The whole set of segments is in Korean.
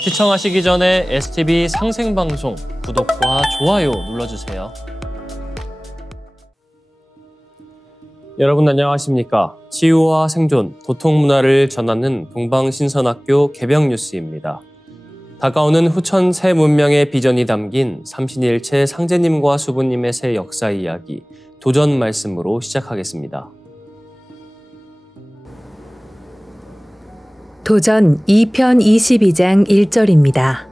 시청하시기 전에 STV 상생방송 구독과 좋아요 눌러주세요. 여러분 안녕하십니까? 치유와 생존, 도통문화를 전하는 동방신선학교 개병뉴스입니다. 다가오는 후천 새 문명의 비전이 담긴 삼신일체 상제님과 수부님의 새 역사 이야기, 도전 말씀으로 시작하겠습니다. 도전 2편 22장 1절입니다.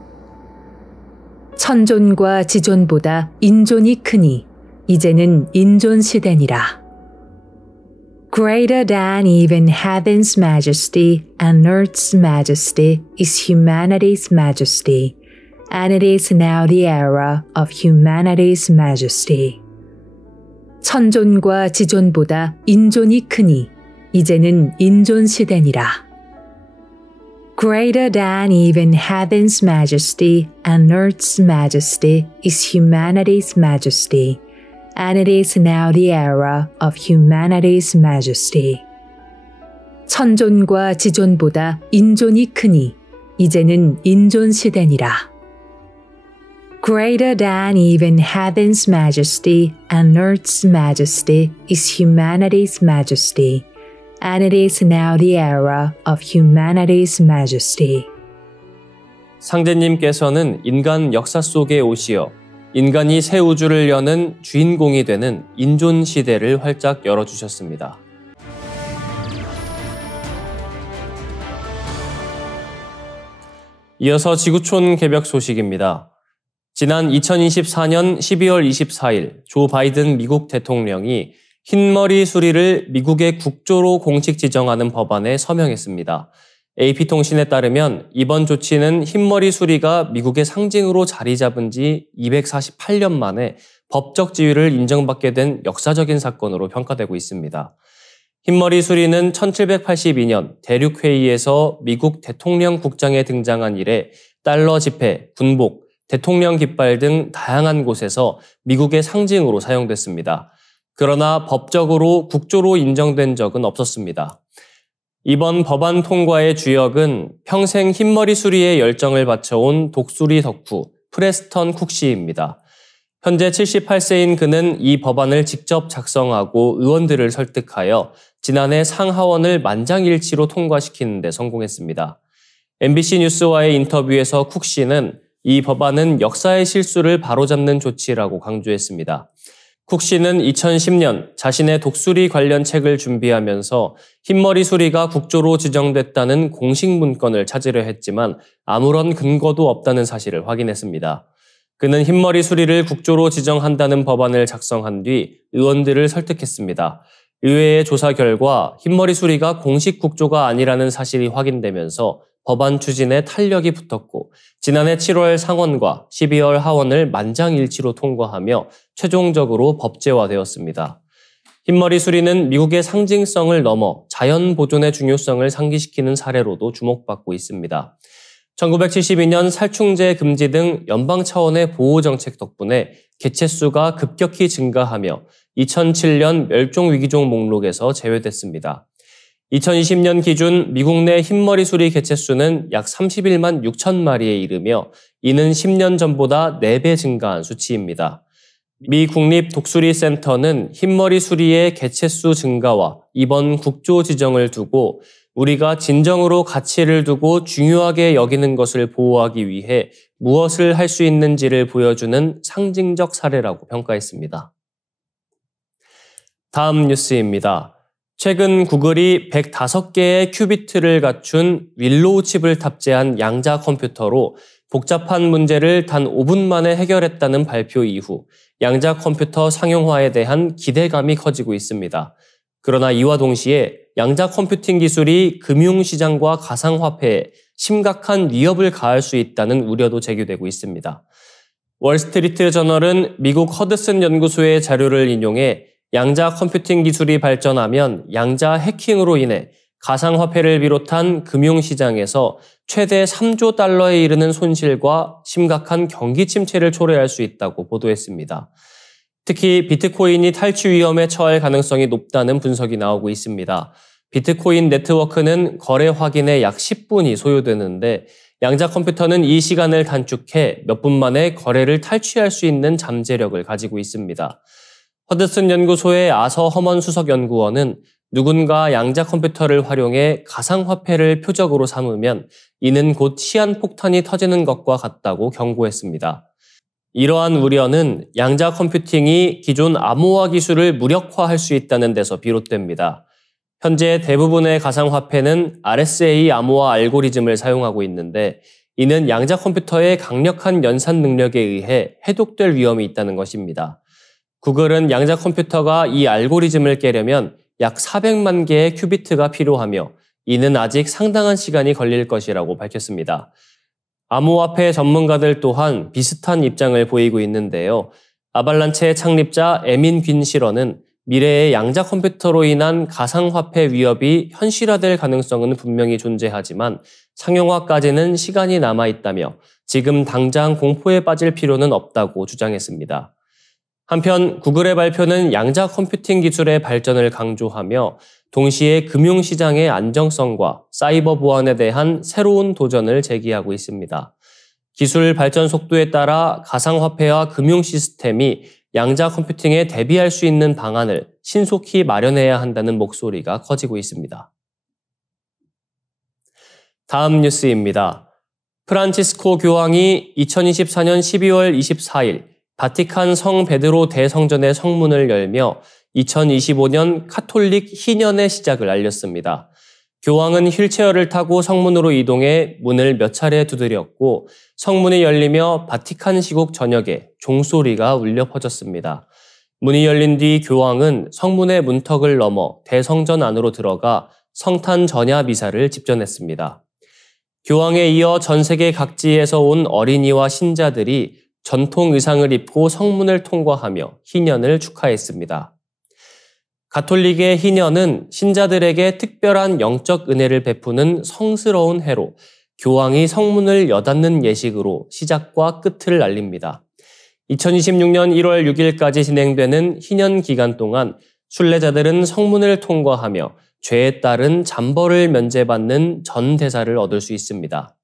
천존과 지존보다 인존이 크니 이제는 인존 시대니라. Greater than even heaven's majesty and earth's majesty is humanity's majesty, and it is now the era of humanity's majesty. 천존과 지존보다 인존이 크니 이제는 인존 시대니라. Greater than even heaven's majesty and earth's majesty is humanity's majesty, and it is now the era of humanity's majesty. 천존과 지존보다 인존이 크니 이제는 인존 시대니라. Greater than even heaven's majesty and earth's majesty is humanity's majesty, and it is now the era of humanity's majesty. 상제님께서는 인간 역사 속에 오시어 인간이 새 우주를 여는 주인공이 되는 인존 시대를 활짝 열어주셨습니다. 이어서 지구촌 개벽 소식입니다. 지난 2024년 12월 24일 조 바이든 미국 대통령이 흰머리 수리를 미국의 국조로 공식 지정하는 법안에 서명했습니다. AP통신에 따르면 이번 조치는 흰머리 수리가 미국의 상징으로 자리 잡은 지 248년 만에 법적 지위를 인정받게 된 역사적인 사건으로 평가되고 있습니다. 흰머리 수리는 1782년 대륙회의에서 미국 대통령 국장에 등장한 이래 달러 지폐, 군복, 대통령 깃발 등 다양한 곳에서 미국의 상징으로 사용됐습니다. 그러나 법적으로 국조로 인정된 적은 없었습니다. 이번 법안 통과의 주역은 평생 흰머리 수리에 열정을 바쳐온 독수리 덕후 프레스턴 쿡 씨입니다. 현재 78세인 그는 이 법안을 직접 작성하고 의원들을 설득하여 지난해 상하원을 만장일치로 통과시키는 데 성공했습니다. MBC 뉴스와의 인터뷰에서 쿡 씨는 이 법안은 역사의 실수를 바로잡는 조치라고 강조했습니다. 쿡 씨는 2010년 자신의 독수리 관련 책을 준비하면서 흰머리 수리가 국조로 지정됐다는 공식 문건을 찾으려 했지만 아무런 근거도 없다는 사실을 확인했습니다. 그는 흰머리 수리를 국조로 지정한다는 법안을 작성한 뒤 의원들을 설득했습니다. 의회의 조사 결과 흰머리 수리가 공식 국조가 아니라는 사실이 확인되면서 법안 추진에 탄력이 붙었고 지난해 7월 상원과 12월 하원을 만장일치로 통과하며 최종적으로 법제화되었습니다. 흰머리 수리는 미국의 상징성을 넘어 자연 보존의 중요성을 상기시키는 사례로도 주목받고 있습니다. 1972년 살충제 금지 등 연방 차원의 보호정책 덕분에 개체수가 급격히 증가하며 2007년 멸종위기종 목록에서 제외됐습니다. 2020년 기준 미국 내 흰머리 수리 개체수는 약 31만 6천 마리에 이르며 이는 10년 전보다 4배 증가한 수치입니다. 미 국립독수리센터는 흰머리 수리의 개체수 증가와 이번 국조 지정을 두고 우리가 진정으로 가치를 두고 중요하게 여기는 것을 보호하기 위해 무엇을 할 수 있는지를 보여주는 상징적 사례라고 평가했습니다. 다음 뉴스입니다. 최근 구글이 105개의 큐비트를 갖춘 윌로우 칩을 탑재한 양자 컴퓨터로 복잡한 문제를 단 5분 만에 해결했다는 발표 이후 양자 컴퓨터 상용화에 대한 기대감이 커지고 있습니다. 그러나 이와 동시에 양자 컴퓨팅 기술이 금융시장과 가상화폐에 심각한 위협을 가할 수 있다는 우려도 제기되고 있습니다. 월스트리트 저널은 미국 허드슨 연구소의 자료를 인용해 양자 컴퓨팅 기술이 발전하면 양자 해킹으로 인해 가상화폐를 비롯한 금융시장에서 최대 3조 달러에 이르는 손실과 심각한 경기 침체를 초래할 수 있다고 보도했습니다. 특히 비트코인이 탈취 위험에 처할 가능성이 높다는 분석이 나오고 있습니다. 비트코인 네트워크는 거래 확인에 약 10분이 소요되는데 양자 컴퓨터는 이 시간을 단축해 몇 분 만에 거래를 탈취할 수 있는 잠재력을 가지고 있습니다. 허드슨 연구소의 아서 허먼 수석 연구원은 누군가 양자 컴퓨터를 활용해 가상화폐를 표적으로 삼으면 이는 곧 시한폭탄이 터지는 것과 같다고 경고했습니다. 이러한 우려는 양자 컴퓨팅이 기존 암호화 기술을 무력화할 수 있다는 데서 비롯됩니다. 현재 대부분의 가상화폐는 RSA 암호화 알고리즘을 사용하고 있는데 이는 양자 컴퓨터의 강력한 연산 능력에 의해 해독될 위험이 있다는 것입니다. 구글은 양자 컴퓨터가 이 알고리즘을 깨려면 약 400만 개의 큐비트가 필요하며 이는 아직 상당한 시간이 걸릴 것이라고 밝혔습니다. 암호화폐 전문가들 또한 비슷한 입장을 보이고 있는데요. 아발란체의 창립자 에민 귄시러는 미래의 양자 컴퓨터로 인한 가상화폐 위협이 현실화될 가능성은 분명히 존재하지만 상용화까지는 시간이 남아있다며 지금 당장 공포에 빠질 필요는 없다고 주장했습니다. 한편 구글의 발표는 양자 컴퓨팅 기술의 발전을 강조하며 동시에 금융시장의 안정성과 사이버 보안에 대한 새로운 도전을 제기하고 있습니다. 기술 발전 속도에 따라 가상화폐와 금융 시스템이 양자 컴퓨팅에 대비할 수 있는 방안을 신속히 마련해야 한다는 목소리가 커지고 있습니다. 다음 뉴스입니다. 프란치스코 교황이 2024년 12월 24일 바티칸 성 베드로 대성전의 성문을 열며 2025년 카톨릭 희년의 시작을 알렸습니다. 교황은 휠체어를 타고 성문으로 이동해 문을 몇 차례 두드렸고 성문이 열리며 바티칸 시국 저녁에 종소리가 울려 퍼졌습니다. 문이 열린 뒤 교황은 성문의 문턱을 넘어 대성전 안으로 들어가 성탄 전야 미사를 집전했습니다. 교황에 이어 전 세계 각지에서 온 어린이와 신자들이 전통 의상을 입고 성문을 통과하며 희년을 축하했습니다. 가톨릭의 희년은 신자들에게 특별한 영적 은혜를 베푸는 성스러운 해로 교황이 성문을 여닫는 예식으로 시작과 끝을 알립니다. 2026년 1월 6일까지 진행되는 희년 기간 동안 순례자들은 성문을 통과하며 죄에 따른 잠벌을 면제받는 전 대사를 얻을 수 있습니다.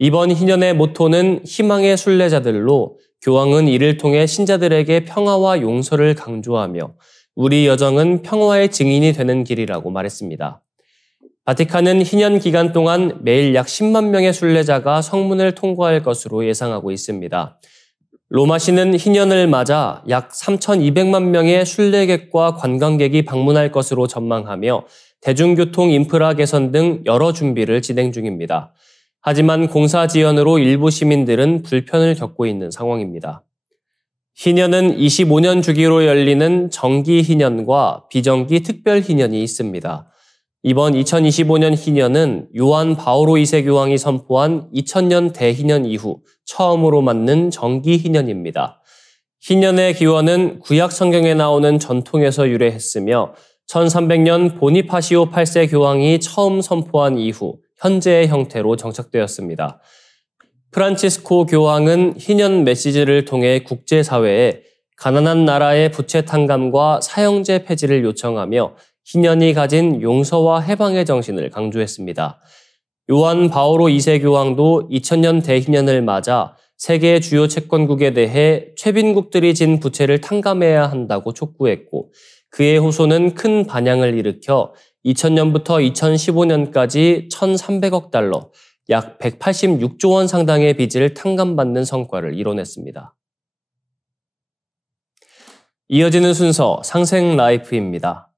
이번 희년의 모토는 희망의 순례자들로 교황은 이를 통해 신자들에게 평화와 용서를 강조하며 우리 여정은 평화의 증인이 되는 길이라고 말했습니다. 바티칸은 희년 기간 동안 매일 약 10만 명의 순례자가 성문을 통과할 것으로 예상하고 있습니다. 로마시는 희년을 맞아 약 3,200만 명의 순례객과 관광객이 방문할 것으로 전망하며 대중교통 인프라 개선 등 여러 준비를 진행 중입니다. 하지만 공사 지연으로 일부 시민들은 불편을 겪고 있는 상황입니다. 희년은 25년 주기로 열리는 정기 희년과 비정기 특별 희년이 있습니다. 이번 2025년 희년은 요한 바오로 2세 교황이 선포한 2000년 대희년 이후 처음으로 맞는 정기 희년입니다. 희년의 기원은 구약 성경에 나오는 전통에서 유래했으며 1300년 보니파시오 8세 교황이 처음 선포한 이후 현재의 형태로 정착되었습니다. 프란치스코 교황은 희년 메시지를 통해 국제사회에 가난한 나라의 부채 탕감과 사형제 폐지를 요청하며 희년이 가진 용서와 해방의 정신을 강조했습니다. 요한 바오로 2세 교황도 2000년 대희년을 맞아 세계 주요 채권국에 대해 최빈국들이 진 부채를 탕감해야 한다고 촉구했고 그의 호소는 큰 반향을 일으켜 2000년부터 2015년까지 1,300억 달러, 약 186조 원 상당의 빚을 탕감받는 성과를 이뤄냈습니다. 이어지는 순서 상생 라이프입니다.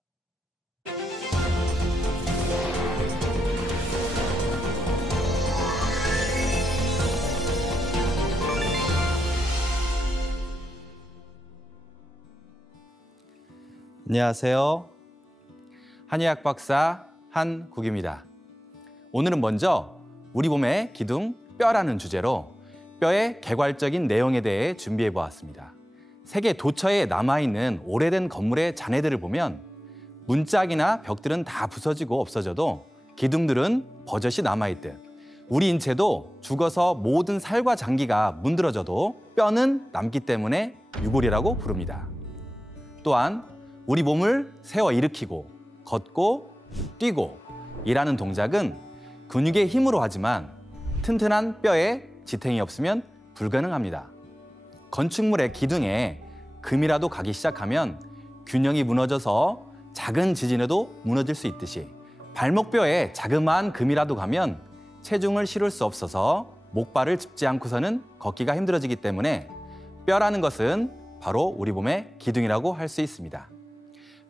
안녕하세요. 한의학 박사 한국입니다. 오늘은 먼저 우리 몸의 기둥 뼈라는 주제로 뼈의 개괄적인 내용에 대해 준비해 보았습니다. 세계 도처에 남아있는 오래된 건물의 잔해들을 보면 문짝이나 벽들은 다 부서지고 없어져도 기둥들은 버젓이 남아있듯 우리 인체도 죽어서 모든 살과 장기가 문드러져도 뼈는 남기 때문에 유골이라고 부릅니다. 또한 우리 몸을 세워 일으키고 걷고 뛰고 일하는 동작은 근육의 힘으로 하지만 튼튼한 뼈에 지탱이 없으면 불가능합니다. 건축물의 기둥에 금이라도 가기 시작하면 균형이 무너져서 작은 지진에도 무너질 수 있듯이 발목뼈에 자그마한 금이라도 가면 체중을 실을 수 없어서 목발을 짚지 않고서는 걷기가 힘들어지기 때문에 뼈라는 것은 바로 우리 몸의 기둥이라고 할 수 있습니다.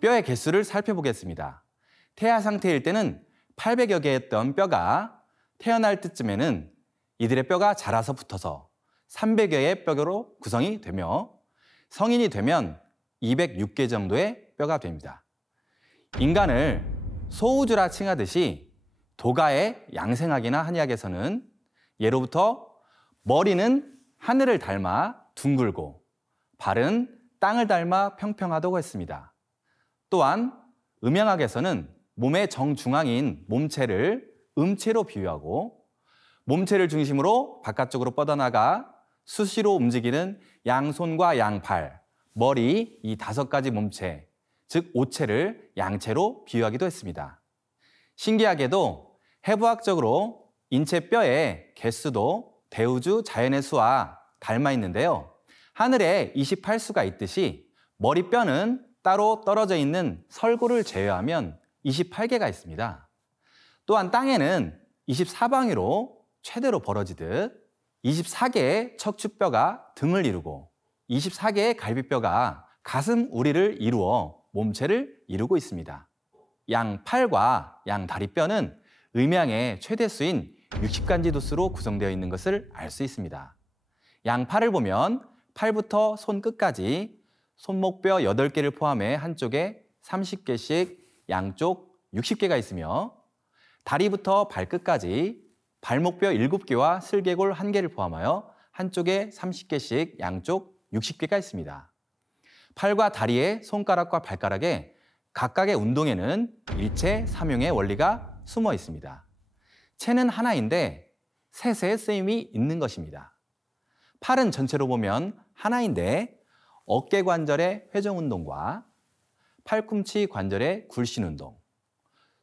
뼈의 개수를 살펴보겠습니다. 태아 상태일 때는 800여 개였던 뼈가 태어날 때쯤에는 이들의 뼈가 자라서 붙어서 300여 개의 뼈로 구성이 되며 성인이 되면 206개 정도의 뼈가 됩니다. 인간을 소우주라 칭하듯이 도가의 양생학이나 한의학에서는 예로부터 머리는 하늘을 닮아 둥글고 발은 땅을 닮아 평평하다고 했습니다. 또한 음양학에서는 몸의 정중앙인 몸체를 음체로 비유하고 몸체를 중심으로 바깥쪽으로 뻗어나가 수시로 움직이는 양손과 양팔, 머리 이 5가지 몸체, 즉 오체를 양체로 비유하기도 했습니다. 신기하게도 해부학적으로 인체 뼈의 개수도 대우주 자연의 수와 닮아 있는데요. 하늘에 28수가 있듯이 머리뼈는 따로 떨어져 있는 설구를 제외하면 28개가 있습니다. 또한 땅에는 24방위로 최대로 벌어지듯 24개의 척추뼈가 등을 이루고 24개의 갈비뼈가 가슴 우리를 이루어 몸체를 이루고 있습니다. 양팔과 양다리뼈는 음양의 최대수인 60간지 도수로 구성되어 있는 것을 알 수 있습니다. 양팔을 보면 팔부터 손끝까지 손목뼈 8개를 포함해 한쪽에 30개씩 양쪽 60개가 있으며 다리부터 발끝까지 발목뼈 7개와 슬개골 1개를 포함하여 한쪽에 30개씩 양쪽 60개가 있습니다. 팔과 다리의 손가락과 발가락에 각각의 운동에는 일체 삼용의 원리가 숨어 있습니다. 체는 하나인데 셋의 쓰임이 있는 것입니다. 팔은 전체로 보면 하나인데 어깨 관절의 회전 운동과 팔꿈치 관절의 굴신 운동,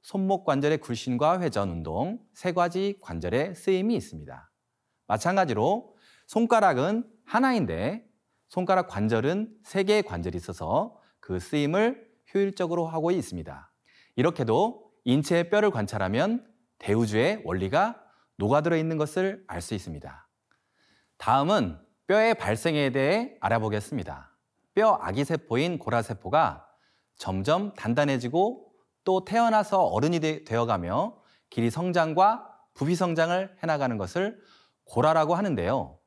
손목 관절의 굴신과 회전 운동 3가지 관절의 쓰임이 있습니다. 마찬가지로 손가락은 하나인데 손가락 관절은 3개의 관절이 있어서 그 쓰임을 효율적으로 하고 있습니다. 이렇게도 인체의 뼈를 관찰하면 대우주의 원리가 녹아들어 있는 것을 알 수 있습니다. 다음은 뼈의 발생에 대해 알아보겠습니다. 뼈 아기세포인 고라세포가 점점 단단해지고 또 태어나서 어른이 되어가며 길이 성장과 부비 성장을 해나가는 것을 고라라고 하는데요.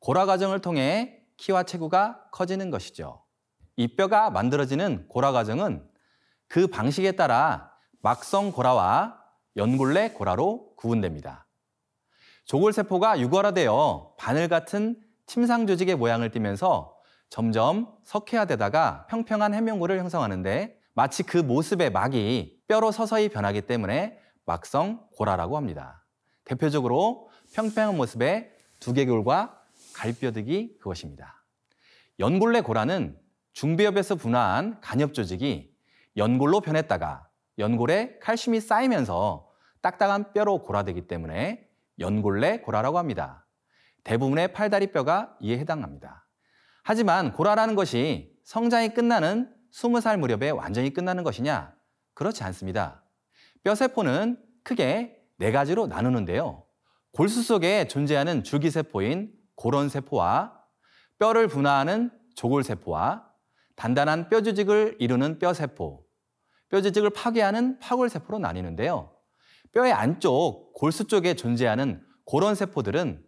고라 과정을 통해 키와 체구가 커지는 것이죠. 이 뼈가 만들어지는 고라 과정은 그 방식에 따라 막성 고라와 연골내 고라로 구분됩니다. 조골세포가 유골화되어 바늘 같은 침상 조직의 모양을 띠면서 점점 석회화되다가 평평한 해면골을 형성하는데 마치 그 모습의 막이 뼈로 서서히 변하기 때문에 막성 고라라고 합니다. 대표적으로 평평한 모습의 두개골과 갈비뼈득이 그것입니다. 연골내 고라는 중비엽에서 분화한 간엽 조직이 연골로 변했다가 연골에 칼슘이 쌓이면서 딱딱한 뼈로 고라되기 때문에 연골내 고라라고 합니다. 대부분의 팔다리뼈가 이에 해당합니다. 하지만 고라라는 것이 성장이 끝나는 20살 무렵에 완전히 끝나는 것이냐? 그렇지 않습니다. 뼈세포는 크게 4가지로 나누는데요. 골수 속에 존재하는 줄기세포인 골원세포와 뼈를 분화하는 조골세포와 단단한 뼈조직을 이루는 뼈세포, 뼈조직을 파괴하는 파골세포로 나뉘는데요. 뼈의 안쪽 골수 쪽에 존재하는 골원세포들은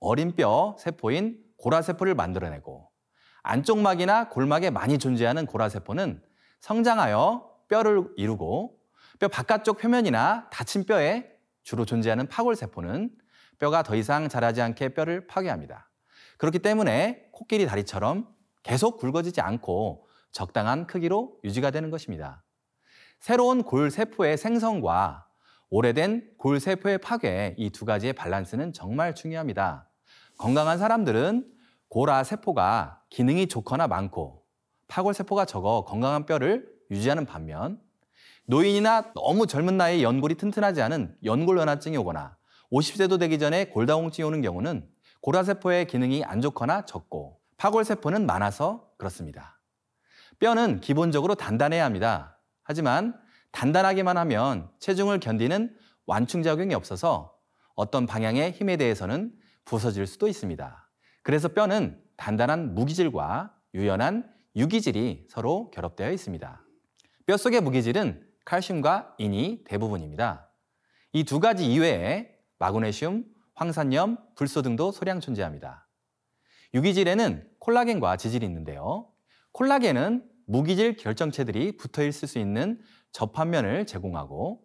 어린 뼈 세포인 고라세포를 만들어내고 안쪽 막이나 골막에 많이 존재하는 고라세포는 성장하여 뼈를 이루고 뼈 바깥쪽 표면이나 다친 뼈에 주로 존재하는 파골세포는 뼈가 더 이상 자라지 않게 뼈를 파괴합니다. 그렇기 때문에 코끼리 다리처럼 계속 굵어지지 않고 적당한 크기로 유지가 되는 것입니다. 새로운 골세포의 생성과 오래된 골세포의 파괴, 이 2가지의 밸런스는 정말 중요합니다. 건강한 사람들은 고라세포가 기능이 좋거나 많고 파골세포가 적어 건강한 뼈를 유지하는 반면 노인이나 너무 젊은 나이에 연골이 튼튼하지 않은 연골연화증이 오거나 50세도 되기 전에 골다공증이 오는 경우는 고라세포의 기능이 안 좋거나 적고 파골세포는 많아서 그렇습니다. 뼈는 기본적으로 단단해야 합니다. 하지만 단단하기만 하면 체중을 견디는 완충작용이 없어서 어떤 방향의 힘에 대해서는 부서질 수도 있습니다. 그래서 뼈는 단단한 무기질과 유연한 유기질이 서로 결합되어 있습니다. 뼈 속의 무기질은 칼슘과 인이 대부분입니다. 이 두 가지 이외에 마그네슘, 황산염, 불소 등도 소량 존재합니다. 유기질에는 콜라겐과 지질이 있는데요. 콜라겐은 무기질 결정체들이 붙어 있을 수 있는 접합면을 제공하고,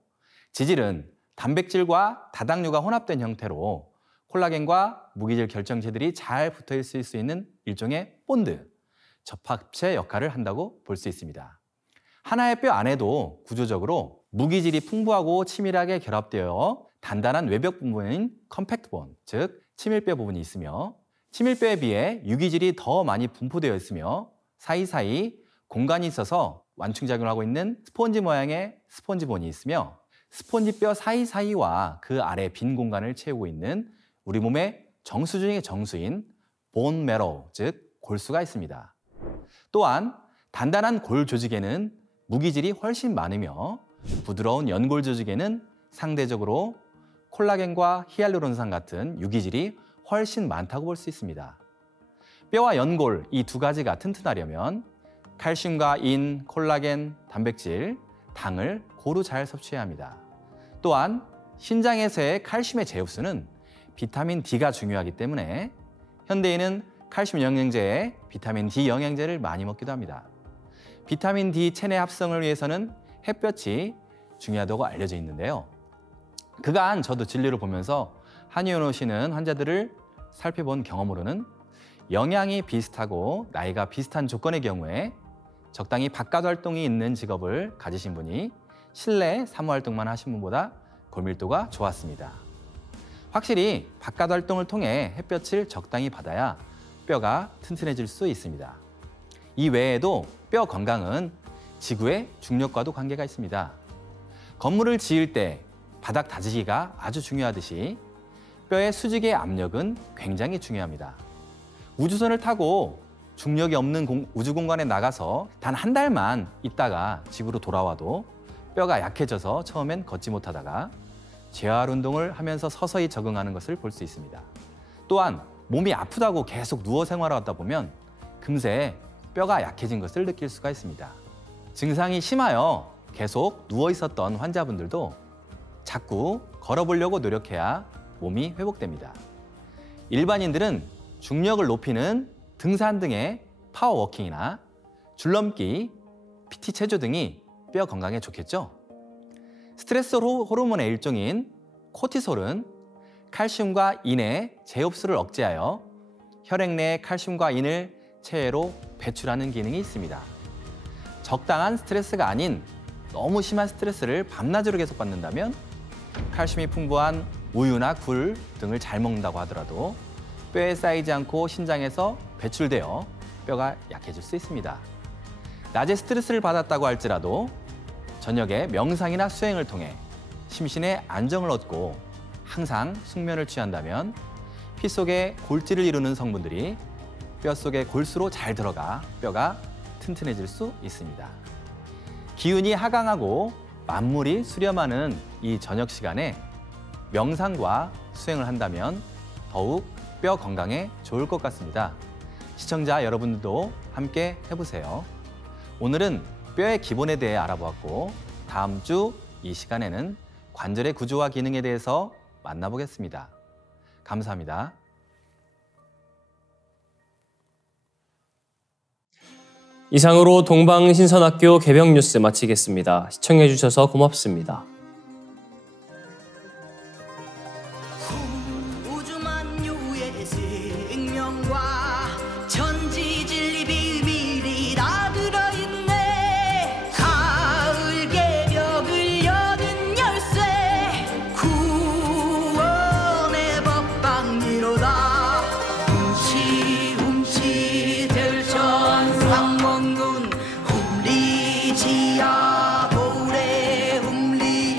지질은 단백질과 다당류가 혼합된 형태로 콜라겐과 무기질 결정체들이 잘 붙어 있을 수 있는 일종의 본드, 접합체 역할을 한다고 볼 수 있습니다. 하나의 뼈 안에도 구조적으로 무기질이 풍부하고 치밀하게 결합되어 단단한 외벽 부분인 컴팩트 본, 즉 치밀뼈 부분이 있으며, 치밀뼈에 비해 유기질이 더 많이 분포되어 있으며 사이사이 공간이 있어서 완충작용을 하고 있는 스폰지 모양의 스폰지본이 있으며, 스폰지뼈 사이사이와 그 아래 빈 공간을 채우고 있는 우리 몸의 정수 중의 정수인 본 매로, 즉 골수가 있습니다. 또한 단단한 골 조직에는 무기질이 훨씬 많으며, 부드러운 연골 조직에는 상대적으로 콜라겐과 히알루론산 같은 유기질이 훨씬 많다고 볼 수 있습니다. 뼈와 연골 이 두 가지가 튼튼하려면 칼슘과 인, 콜라겐, 단백질, 당을 고루 잘 섭취해야 합니다. 또한 신장에서의 칼슘의 제흡수는 비타민 D가 중요하기 때문에 현대인은 칼슘 영양제에 비타민 D 영양제를 많이 먹기도 합니다. 비타민 D 체내 합성을 위해서는 햇볕이 중요하다고 알려져 있는데요. 그간 저도 진료를 보면서 한의원 오시는 환자들을 살펴본 경험으로는 영양이 비슷하고 나이가 비슷한 조건의 경우에 적당히 바깥 활동이 있는 직업을 가지신 분이 실내 사무 활동만 하신 분보다 골밀도가 좋았습니다. 확실히 바깥 활동을 통해 햇볕을 적당히 받아야 뼈가 튼튼해질 수 있습니다. 이 외에도 뼈 건강은 지구의 중력과도 관계가 있습니다. 건물을 지을 때 바닥 다지기가 아주 중요하듯이 뼈의 수직의 압력은 굉장히 중요합니다. 우주선을 타고 중력이 없는 우주 공간에 나가서 단 한 달만 있다가 집으로 돌아와도 뼈가 약해져서 처음엔 걷지 못하다가 재활 운동을 하면서 서서히 적응하는 것을 볼 수 있습니다. 또한 몸이 아프다고 계속 누워 생활하다 보면 금세 뼈가 약해진 것을 느낄 수가 있습니다. 증상이 심하여 계속 누워 있었던 환자분들도 자꾸 걸어보려고 노력해야 몸이 회복됩니다. 일반인들은 중력을 높이는 등산 등의 파워워킹이나 줄넘기, PT 체조 등이 뼈 건강에 좋겠죠. 스트레스 호르몬의 일종인 코티솔은 칼슘과 인의 제흡수를 억제하여 혈액 내에 칼슘과 인을 체외로 배출하는 기능이 있습니다. 적당한 스트레스가 아닌 너무 심한 스트레스를 밤낮으로 계속 받는다면 칼슘이 풍부한 우유나 굴 등을 잘 먹는다고 하더라도 뼈에 쌓이지 않고 신장에서 배출되어 뼈가 약해질 수 있습니다. 낮에 스트레스를 받았다고 할지라도 저녁에 명상이나 수행을 통해 심신의 안정을 얻고 항상 숙면을 취한다면 피 속에 골질을 이루는 성분들이 뼈 속에 골수로 잘 들어가 뼈가 튼튼해질 수 있습니다. 기운이 하강하고 만물이 수렴하는 이 저녁 시간에 명상과 수행을 한다면 더욱 뼈 건강에 좋을 것 같습니다. 시청자 여러분들도 함께 해보세요. 오늘은 뼈의 기본에 대해 알아보았고 다음 주 이 시간에는 관절의 구조와 기능에 대해서 만나보겠습니다. 감사합니다. 이상으로 동방신선학교 개병 뉴스 마치겠습니다. 시청해 주셔서 고맙습니다. 우주만유의 생명과 천지진리 비밀이 다 들어있네. 가을 개벽을 여는 열쇠 구원의 법방미로다. 훔치 대천 상mon군 훔리지야 보래 훔리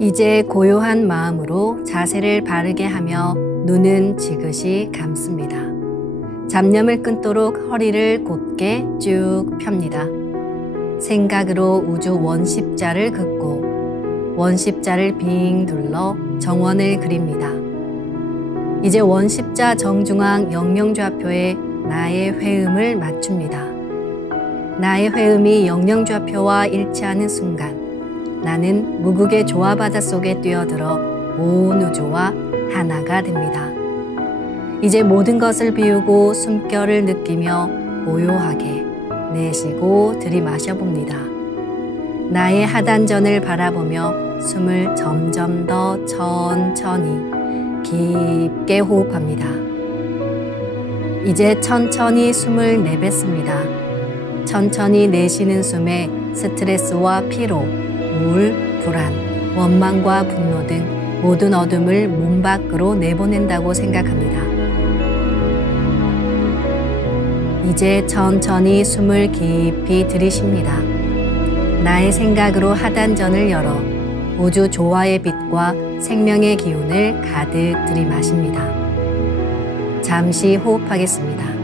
이제 고요한 마음으로 자세를 바르게 하며 눈은 지그시 감습니다. 잡념을 끊도록 허리를 곧게 쭉 펴니다. 생각으로 우주 원십자를 긋고 원십자를 빙 둘러 정원을 그립니다. 이제 원십자 정중앙 영영좌표에 나의 회음을 맞춥니다. 나의 회음이 영영좌표와 일치하는 순간 나는 무극의 조화바다 속에 뛰어들어 온 우주와 하나가 됩니다. 이제 모든 것을 비우고 숨결을 느끼며 고요하게 내쉬고 들이마셔 봅니다. 나의 하단전을 바라보며 숨을 점점 더 천천히 깊게 호흡합니다. 이제 천천히 숨을 내뱉습니다. 천천히 내쉬는 숨에 스트레스와 피로, 우울, 불안, 원망과 분노 등 모든 어둠을 몸 밖으로 내보낸다고 생각합니다. 이제 천천히 숨을 깊이 들이쉽니다. 나의 생각으로 하단전을 열어 우주 조화의 빛과 생명의 기운을 가득 들이마십니다. 잠시 호흡하겠습니다.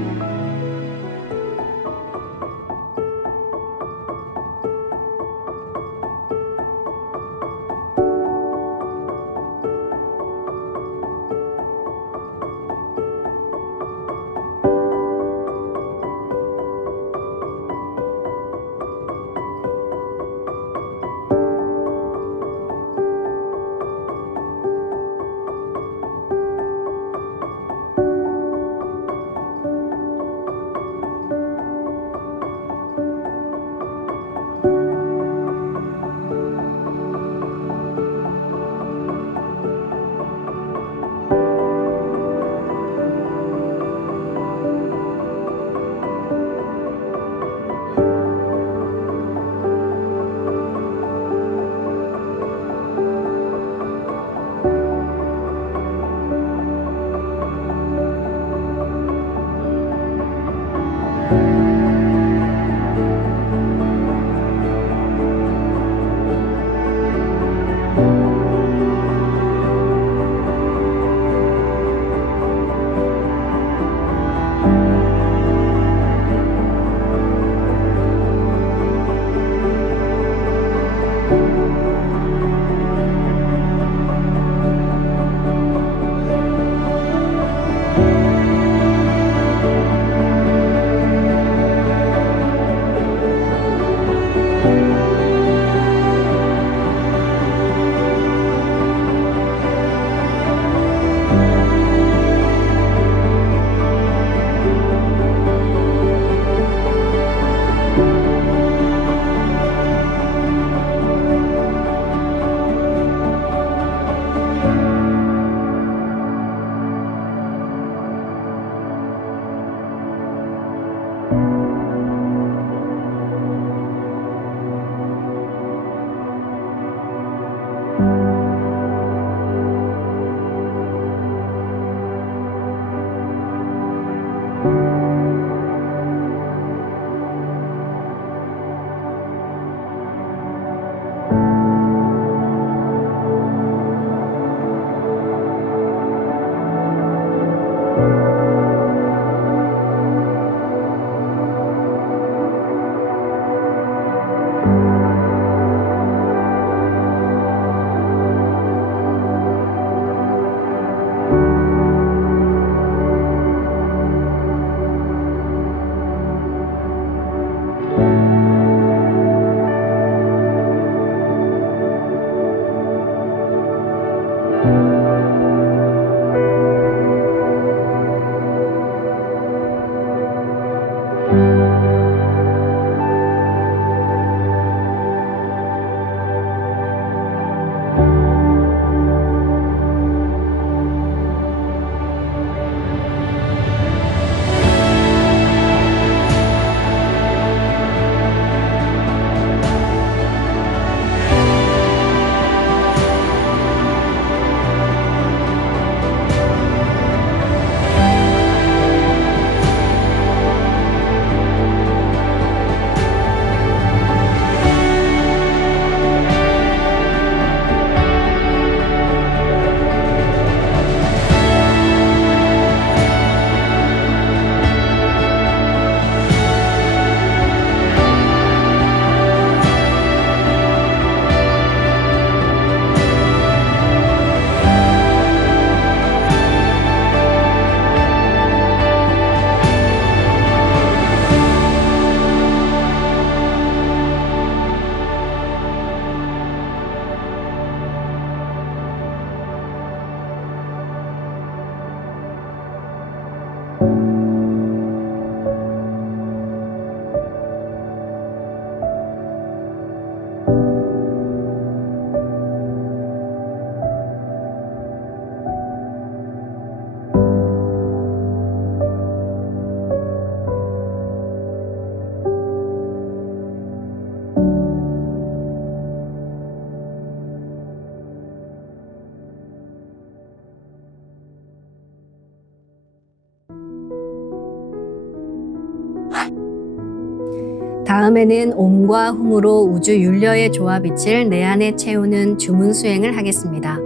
다음에는 옴과 훔으로 우주 율려의 조화빛을 내 안에 채우는 주문 수행을 하겠습니다.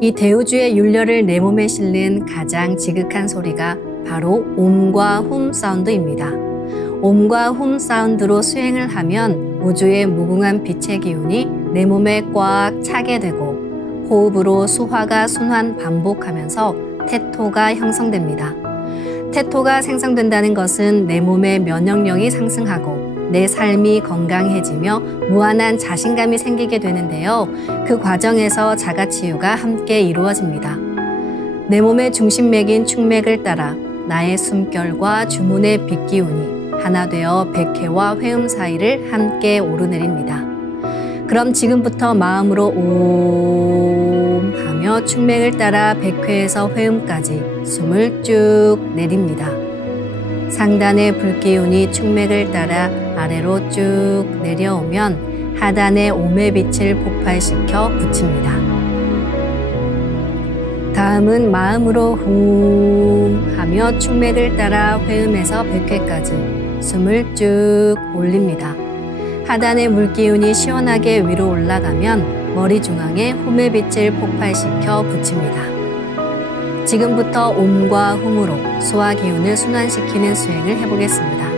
이 대우주의 율려를 내 몸에 실는 가장 지극한 소리가 바로 옴과 훔 사운드입니다. 옴과 훔 사운드로 수행을 하면 우주의 무궁한 빛의 기운이 내 몸에 꽉 차게 되고 호흡으로 수화가 순환 반복하면서 태토가 형성됩니다. 태토가 생성된다는 것은 내 몸의 면역력이 상승하고 내 삶이 건강해지며 무한한 자신감이 생기게 되는데요. 그 과정에서 자가치유가 함께 이루어집니다. 내 몸의 중심맥인 축맥을 따라 나의 숨결과 주문의 빛기운이 하나 되어 백회와 회음 사이를 함께 오르내립니다. 그럼 지금부터 마음으로 옴 하며 축맥을 따라 백회에서 회음까지 숨을 쭉 내립니다. 상단의 불기운이 축맥을 따라 아래로 쭉 내려오면 하단의 옴의 빛을 폭발시켜 붙입니다. 다음은 마음으로 훔 하며 축맥을 따라 회음에서 백회까지 숨을 쭉 올립니다. 하단의 물기운이 시원하게 위로 올라가면 머리 중앙에 홈의 빛을 폭발시켜 붙입니다. 지금부터 옴과 훔으로 소화 기운을 순환시키는 수행을 해보겠습니다.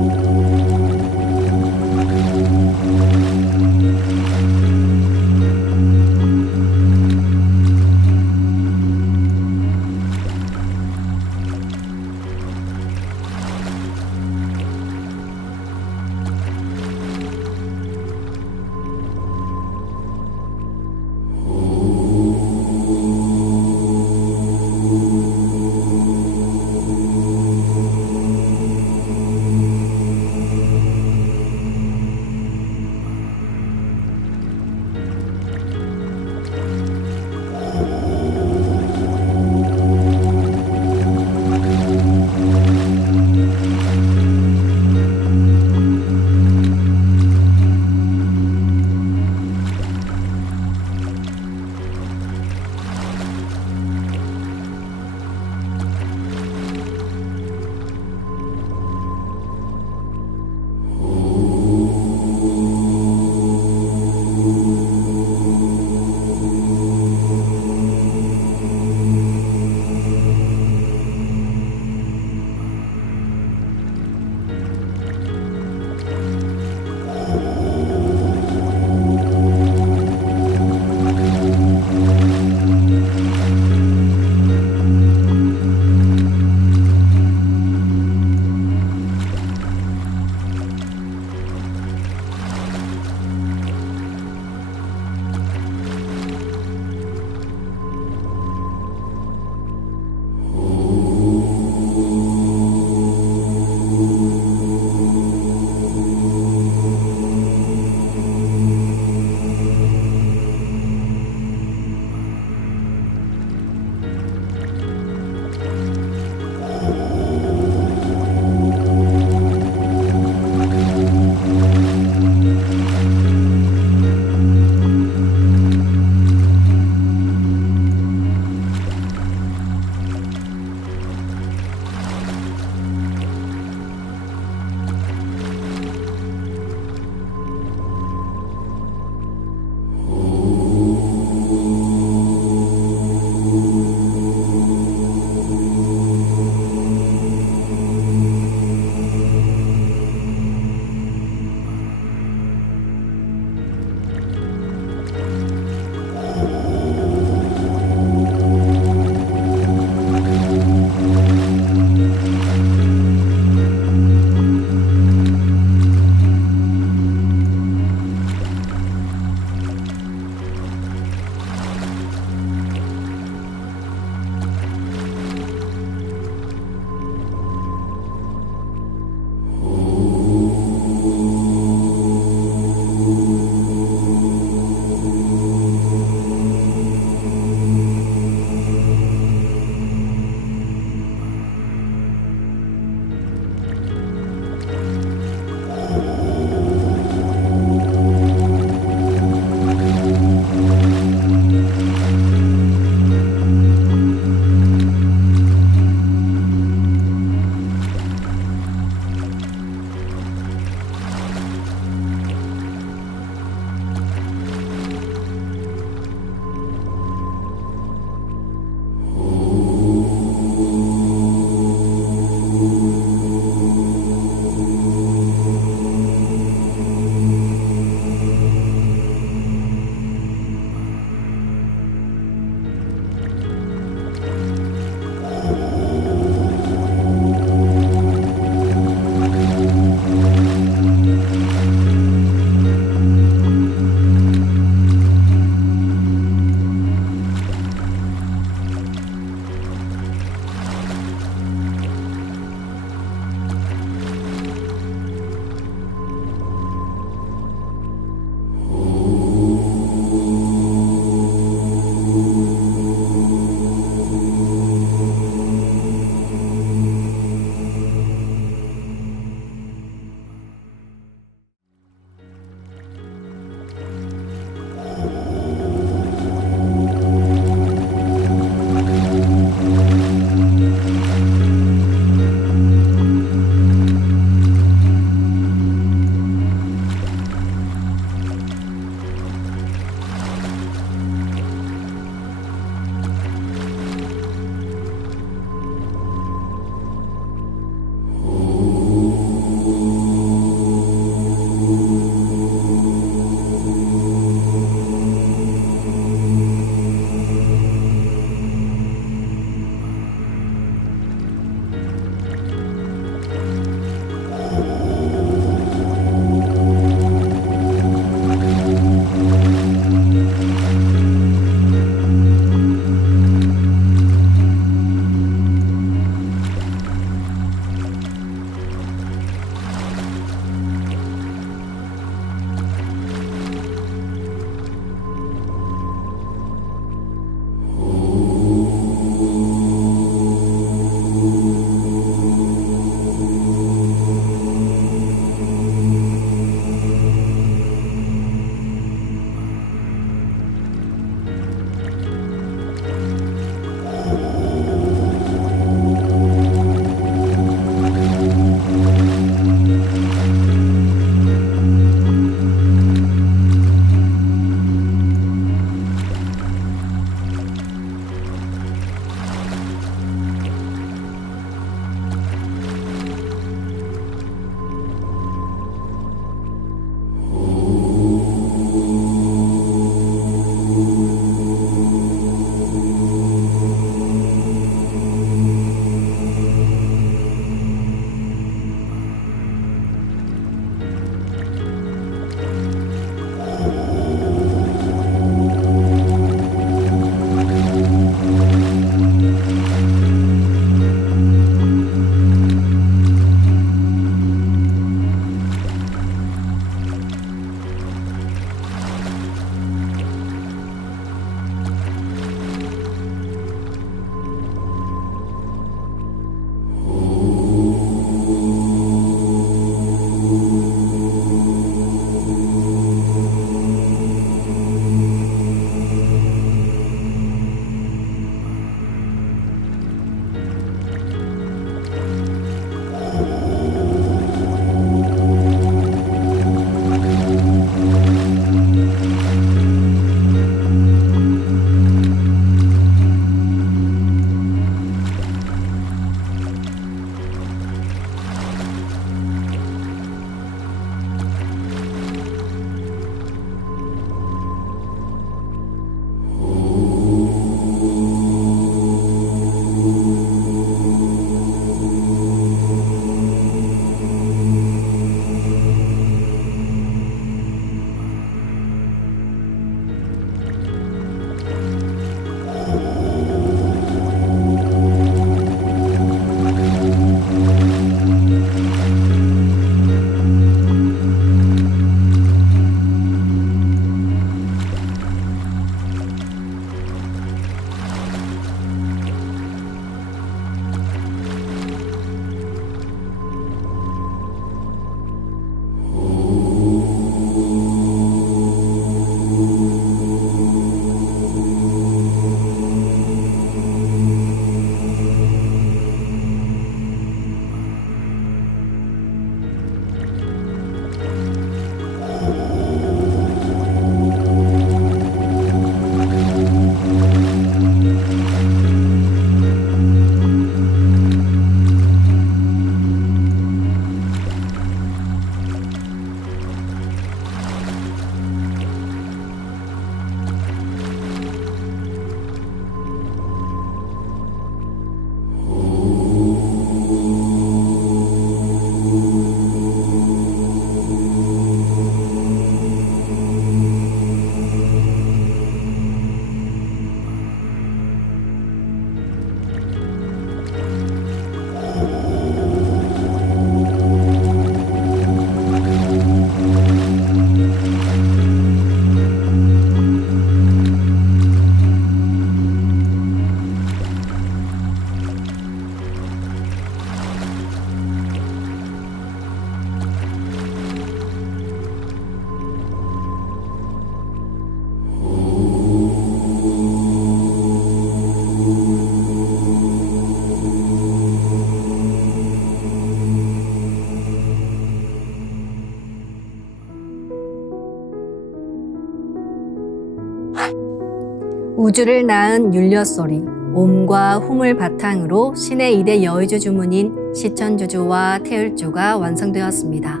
우주를 낳은 율려소리, 옴과 hum을 바탕으로 신의 2대 여의주 주문인 시천주주와 태율주가 완성되었습니다.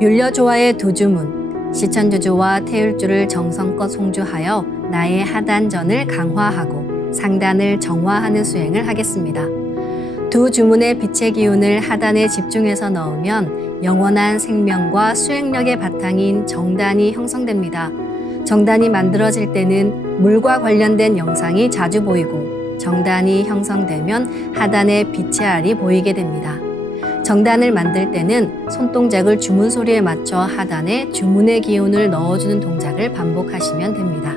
율려조화의 두 주문, 시천주주와 태율주를 정성껏 송주하여 나의 하단전을 강화하고 상단을 정화하는 수행을 하겠습니다. 두 주문의 빛의 기운을 하단에 집중해서 넣으면 영원한 생명과 수행력의 바탕인 정단이 형성됩니다. 정단이 만들어질 때는 물과 관련된 영상이 자주 보이고 정단이 형성되면 하단에 빛의 알이 보이게 됩니다. 정단을 만들 때는 손동작을 주문 소리에 맞춰 하단에 주문의 기운을 넣어주는 동작을 반복하시면 됩니다.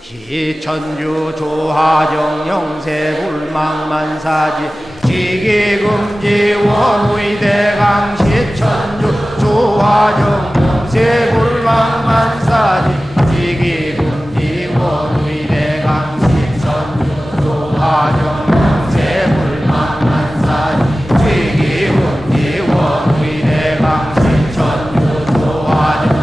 시천주 조화정 영세불망만사지 지기금지 원의대강 시천주 조화정 영세불망만사지 지기금지 원의대강 시천주 조화정 영세불망만사지 지기금지 원의대강 시천주 조화정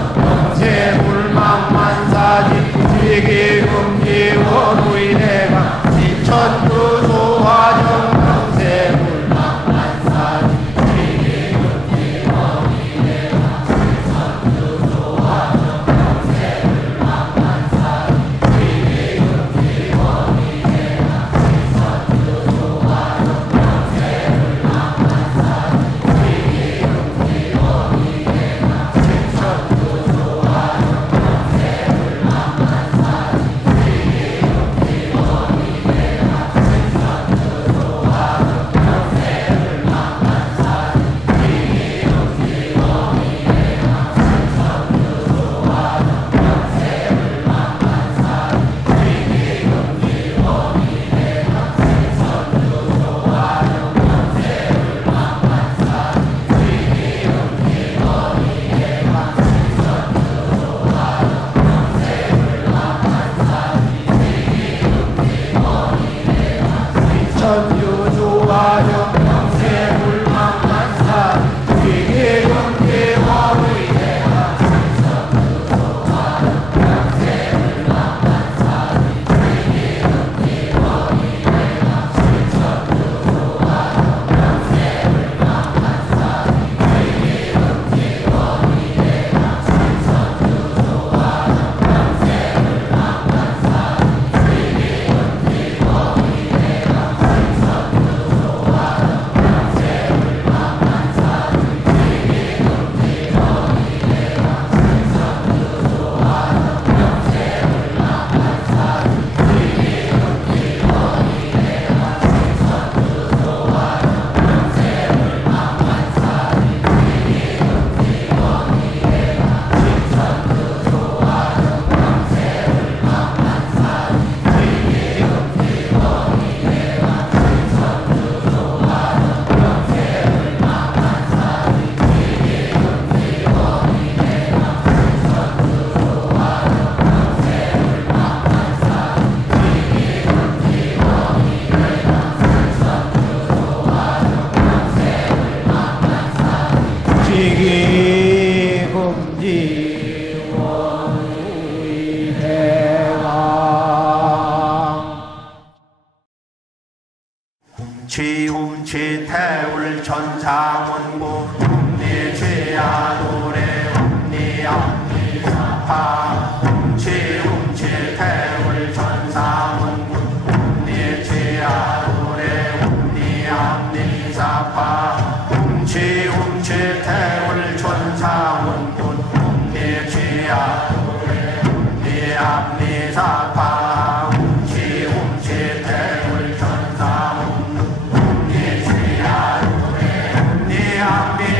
영세불망만사지 지기금지 원의대강 시천주 조화정 영세불망만사지 지기금지 원의대강 시천주 조화정 영세불망만사지 지기금지 원의대강 시천주 조화정 영세불망만사지 지기금지 원의대강 시천주 조화정 취태울 천상원고 웅리취야도래 웅리암리사파 취태울 천상원고 웅리취야도래 웅리암리사파 취태울 천상원고 웅리취야도래 웅리암리사파 취태울 천상원고 웅리취야도래 웅리암리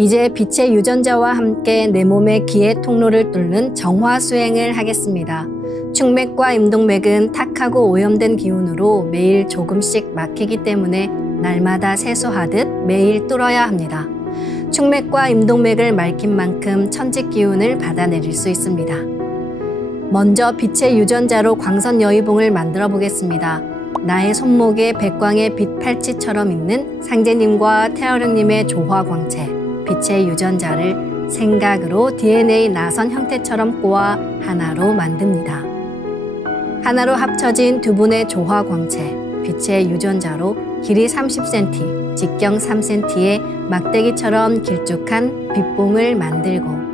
이제 빛의 유전자와 함께 내 몸의 기의 통로를 뚫는 정화 수행을 하겠습니다. 충맥과 임동맥은 탁하고 오염된 기운으로 매일 조금씩 막히기 때문에 날마다 세수하듯 매일 뚫어야 합니다. 충맥과 임동맥을 맑힌 만큼 천직 기운을 받아내릴 수 있습니다. 먼저 빛의 유전자로 광선 여의봉을 만들어 보겠습니다. 나의 손목에 백광의 빛 팔찌처럼 있는 상제님과 태어령님의 조화광채, 빛의 유전자를 생각으로 DNA 나선 형태처럼 꼬아 하나로 만듭니다. 하나로 합쳐진 두 분의 조화광채, 빛의 유전자로 길이 30cm, 직경 3cm의 막대기처럼 길쭉한 빛봉을 만들고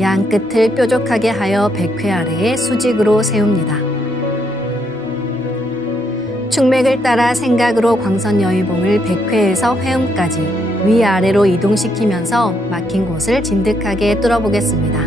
양 끝을 뾰족하게 하여 백회 아래에 수직으로 세웁니다. 충맥을 따라 생각으로 광선 여의봉을 백회에서 회음까지 위아래로 이동시키면서 막힌 곳을 진득하게 뚫어보겠습니다.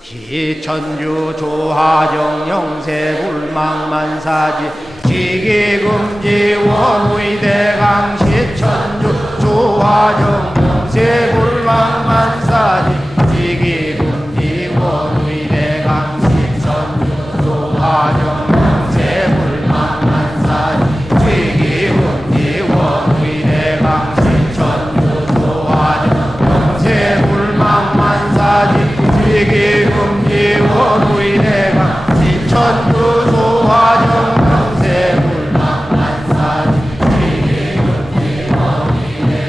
기천주 조하정 영세 불망만사지 지기금지 원의대강 시천주 조하정 영세 불망만사지 지기금지 원의대강 시천주 조하정 영세 불망만사지 지기금지 원의대강 시천주 조하정 영세 불망만사지 지기금지 원의대강 시천주 조하정 영세 불망만사지 지기금지 원의대강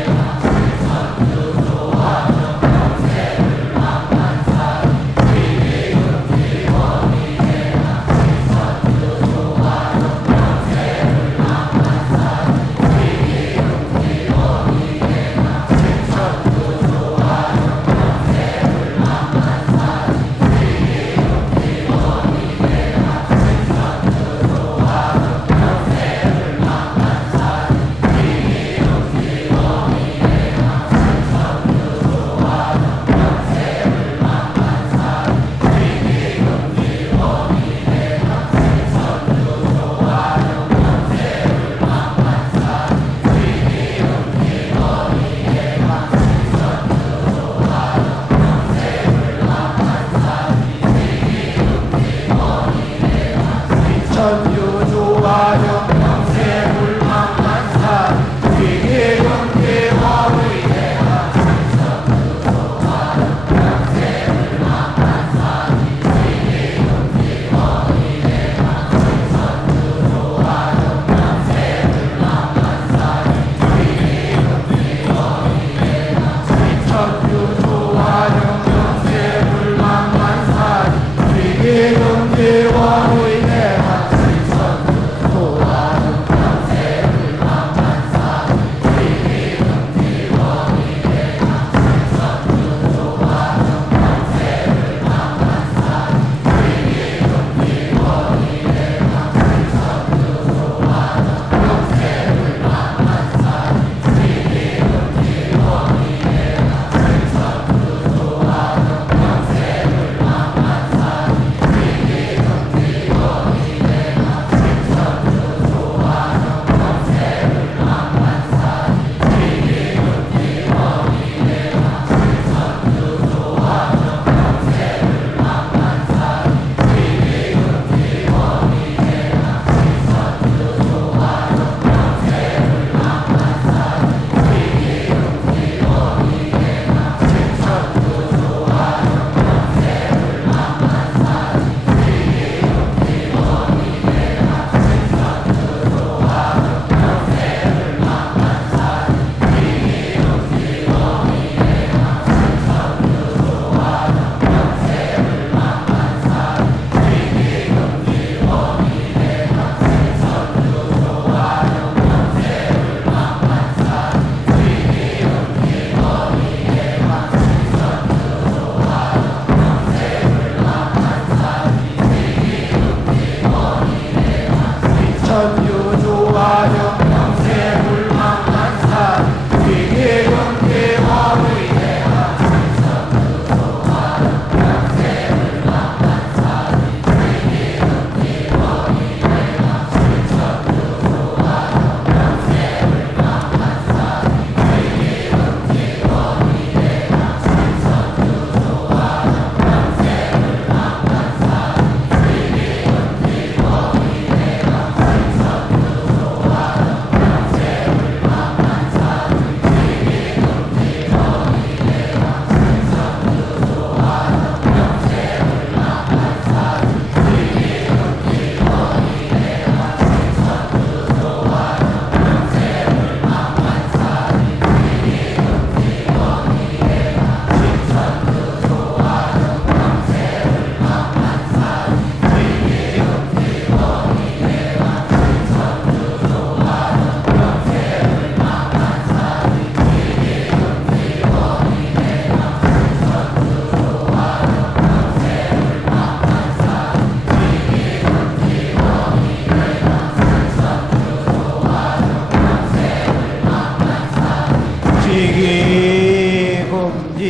지기금지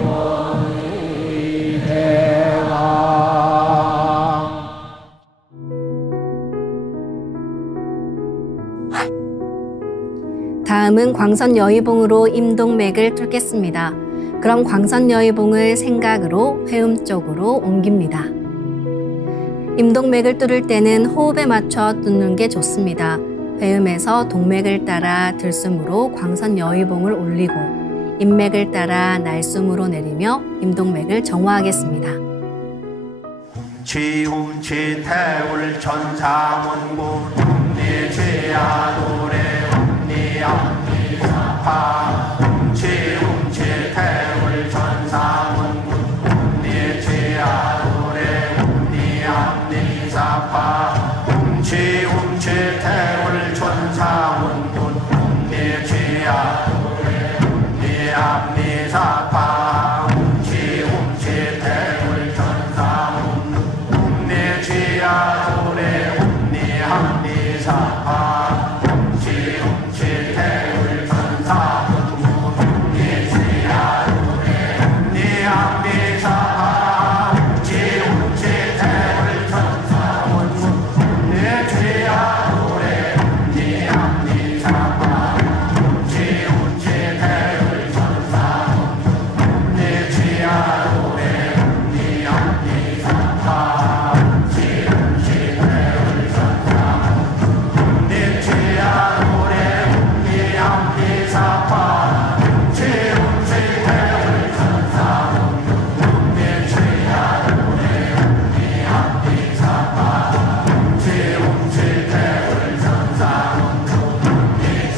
원우의 대강. 다음은 광선여의봉으로 임동맥을 뚫겠습니다. 그럼 광선여의봉을 생각으로 회음 쪽으로 옮깁니다. 임동맥을 뚫을 때는 호흡에 맞춰 뚫는 게 좋습니다. 회음에서 동맥을 따라 들숨으로 광선여의봉을 올리고 인맥을 따라 날숨으로 내리며 임동맥을 정화하겠습니다. 치움치 태울 천사문구 움니치야 노래 움니암니사파 치움치 태울 천사문구 움니치야 노래 움니암니사파 치움치 태울 천사문구 움니치야 노래 움니암니사파 치움치 태울 천사문구 움니치야 노래 움니암니사파 치움치 태울 천사문구 움니치야 노래 움니암니사파 치움치 태울 천사문구 움니치야 노래 움니암니사파 치움치 태울 천사문구 움니치야 노래 움니암니사파 치움치 태울 천사문구 움니치야 노래 움니암니사파 치움치 태울 천사문구 움니치야 노래 움니암니사파 치움치 태울 천사문구 움니치야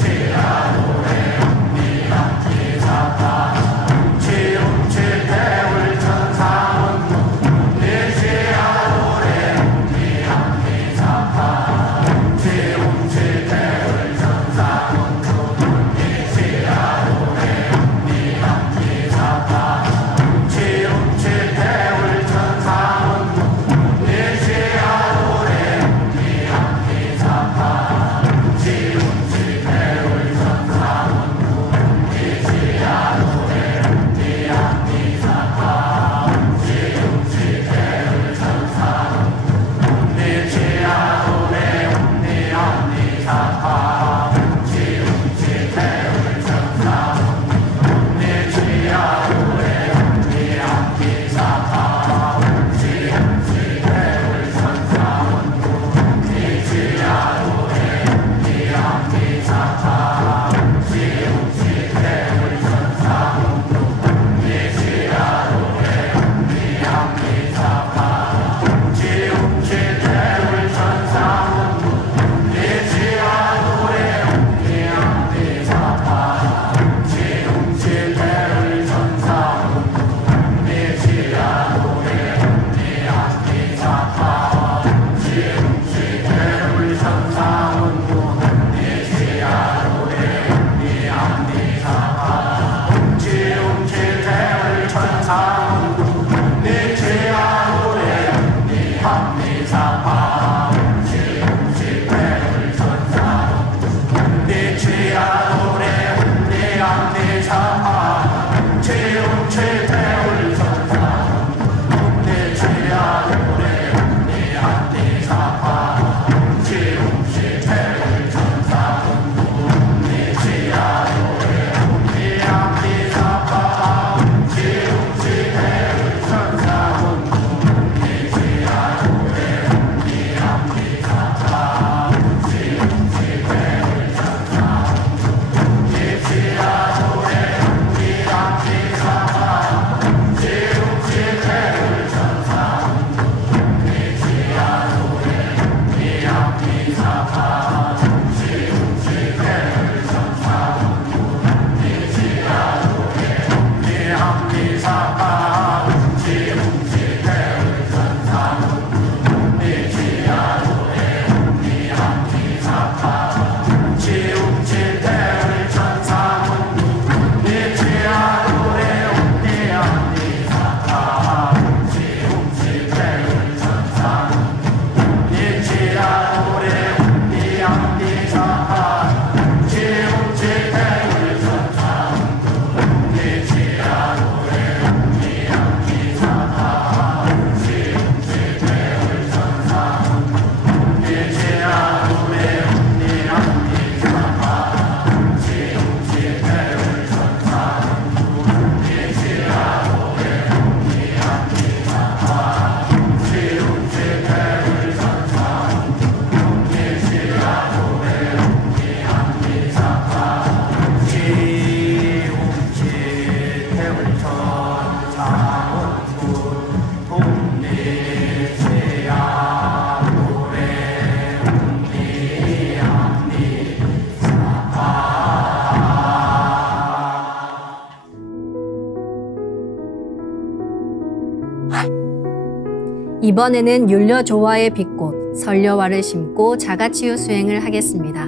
이번에는 율려조화의 빛꽃 설려화를 심고 자가치유 수행을 하겠습니다.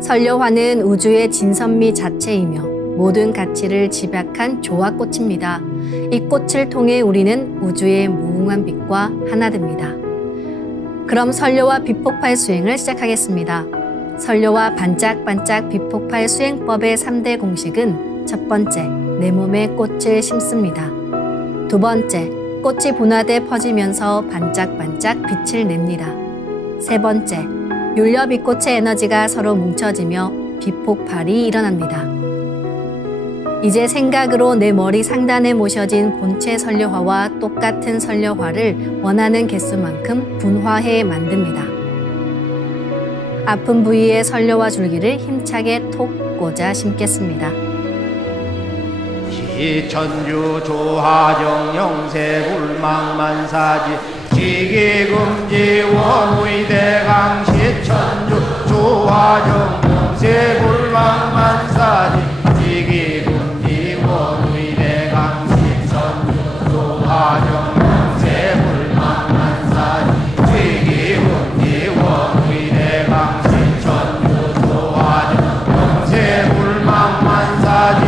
설려화는 우주의 진선미 자체이며 모든 가치를 집약한 조화꽃입니다. 이 꽃을 통해 우리는 우주의 무궁한 빛과 하나 됩니다. 그럼 설려화 빛폭발 수행을 시작하겠습니다. 설려화 반짝반짝 빛폭발 수행법의 3대 공식은 첫 번째, 내 몸에 꽃을 심습니다. 두 번째, 꽃이 분화돼 퍼지면서 반짝반짝 빛을 냅니다. 세 번째, 율려 빛꽃의 에너지가 서로 뭉쳐지며 빛폭발이 일어납니다. 이제 생각으로 내 머리 상단에 모셔진 본체 설려화와 똑같은 설려화를 원하는 개수만큼 분화해 만듭니다. 아픈 부위에 설려화 줄기를 힘차게 톡 꽂아 심겠습니다. 시천주 조화정 영세불망만사지 지기금지 원의대강 시천주 조화정 영세불망만사지 지기금지 원의대강 시천주 조화정 영세불망만사지 지기금지 원의대강 시천주 조화정 영세불망만사지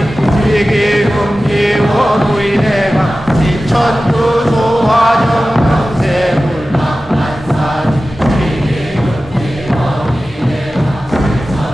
지기금지 원의대강 시천주 조화정 영세불망만사지 지기금지 원의대강 시천주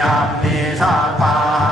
암미사파